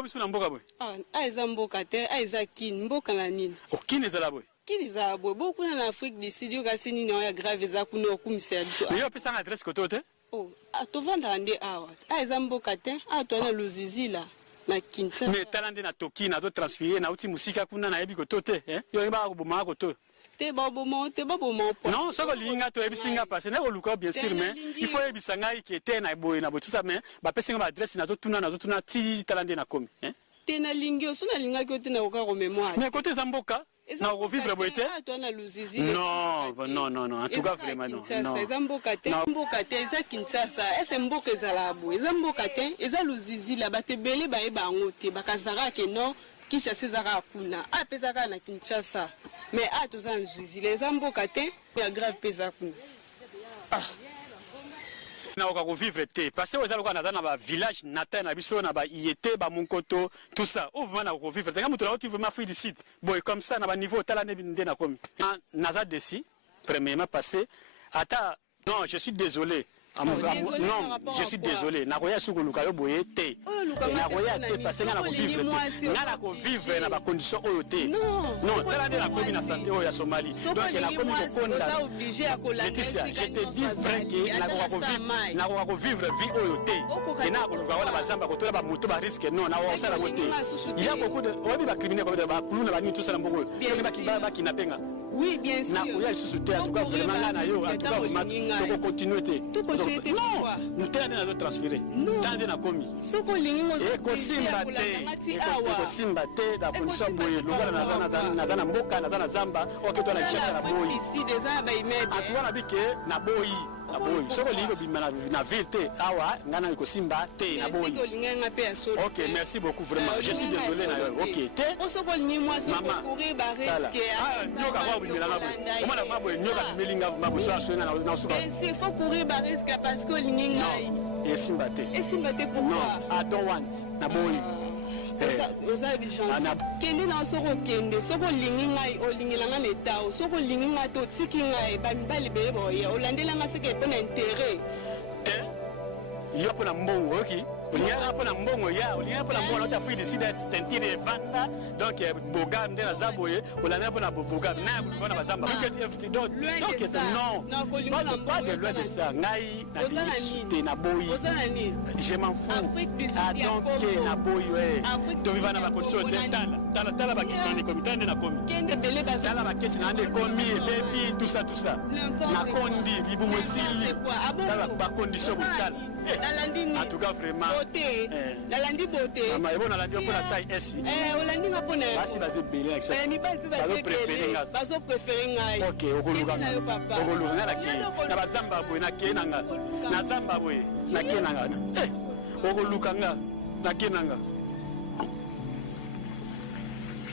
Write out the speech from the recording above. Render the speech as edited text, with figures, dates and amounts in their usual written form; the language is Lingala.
Comme si on a mboka boy. Ah, ils ont mboka te, ah, ils ont kin, mboka la nine. Oh, kin est là boy. Kin est là boy. Beaucoup en Afrique d'ici, du cas si nous avons grave, ils ont qu'on comme c'est. Mais il y a pas d'adresse côté te. Oh, ah, tu vas dans des ah, ils ont mboka te, ah, tu as le zizi là. Na Kinshasa. Mais talande na toki na to transférer na uti musika kuna na yebi côté te, hein. Yo yeba ko boma côté. Te babo mon. Non, ça que linga to ebisinga passer na oluka bien sûr mais il faut ebisanga qui était na boy na tout ça mais ba pesinga ba adresse na to tuna ti talande na komi, hein. Te na lingi o sona linga ko te na ko ko mémoire. Mais côté zamboka na ko vivre boité. Non, en tout cas vraiment non. Zamboka te eza Kinshasa, ese mboka ezala bo. Eza mboka te, eza luzizi la batebele ba e bango te bakazara ke non kisha sezara kuna. A pezaka na Kinshasa. Mais a toza luzizi les mboka te ya grave peza kuna. Na ko vivre te parce que vous allez na ba village natal na biso na ba yete ba munkoto tout ça ou vraiment na ko vivre te kamuto tu vraiment fui d'ici boy comme ça na ba niveau talane binde na komi naza desi premièrement passé ata non je suis désolé. Non, je suis désolé. Nakoya sukuluka yo boye te. Nakoya te parce que na ko vivre te. Na ko vivre na ba condition oyote. Non, talane na komi na santé o ya Somalie. Donc na komi ko konda. Obligé à coller. Je te dis vrai que na ko vivre vie oyote. Et na ko wala bazamba ko tola ba moto ba risque non na wa sala côté. Il y a beaucoup de obi ba criminels comme ba clown na ba ni tout ça na mboko. Ba kinapenga. Oui, bien sûr. Nakoya sous-souté en tout cas vraiment na yo en tout cas vraiment to continuer te. Non, nous t'avons de transférer. T'as na komi. Soko lingi mo ko simba te da kunso boye lokola na mboka na zamba oketo na Kinshasa na boyi. Ici des aba imebi. Atuana bike na boyi. Na boyi. Soko lingi bimana na vérité awa ngana ko simba te na boyi. Soko lingi nga pe solo. OK, merci beaucoup vraiment. Je suis désolé na yo. OK. Te. Soko lingi moi soko courir ba risque. Ah, nyoka ba bimela na boyi. Comment na mabo nyoka bimelinga mabo so aso na suka. Il faut courir ba risque parce que lingi ngai. Et Simbate. Et Simbate pourquoi? Non, I don't want. Naboyi. Oza bichante. Kende na soko kende, soko lingi ngai o lingilanga leta, soko lingi ngai to tiki ngai ba mibali be boye. Olandela nga seke pona intérêt. Yo pona mbongo, OK? Olinga pona mbongo ya, olinga pona mbongo ta fui décider tentire vanda. Donc boga ndela zaboye, olanda pona boga na bona bazamba. Donc non. Pas de loin de ça. Ngai na te na boyi. Je m'en fous. Donc na boyi ouais. To vivre na ba condition de tala ba kisani komitande na komi. Kende bele bazala ba keti na ande komi bebi tout ça. Na kondi bibu mosili. Tala ba condition butala. En tout cas vraiment la landi beauté maman ebona landi ko na taille S olandi nga pona basi baze belé avec ça mi bal pe bazo préférer ngai OK okoluka na ke na bazamba boy na ke nanga na zamba boy na ke nanga okoluka nga na ke nanga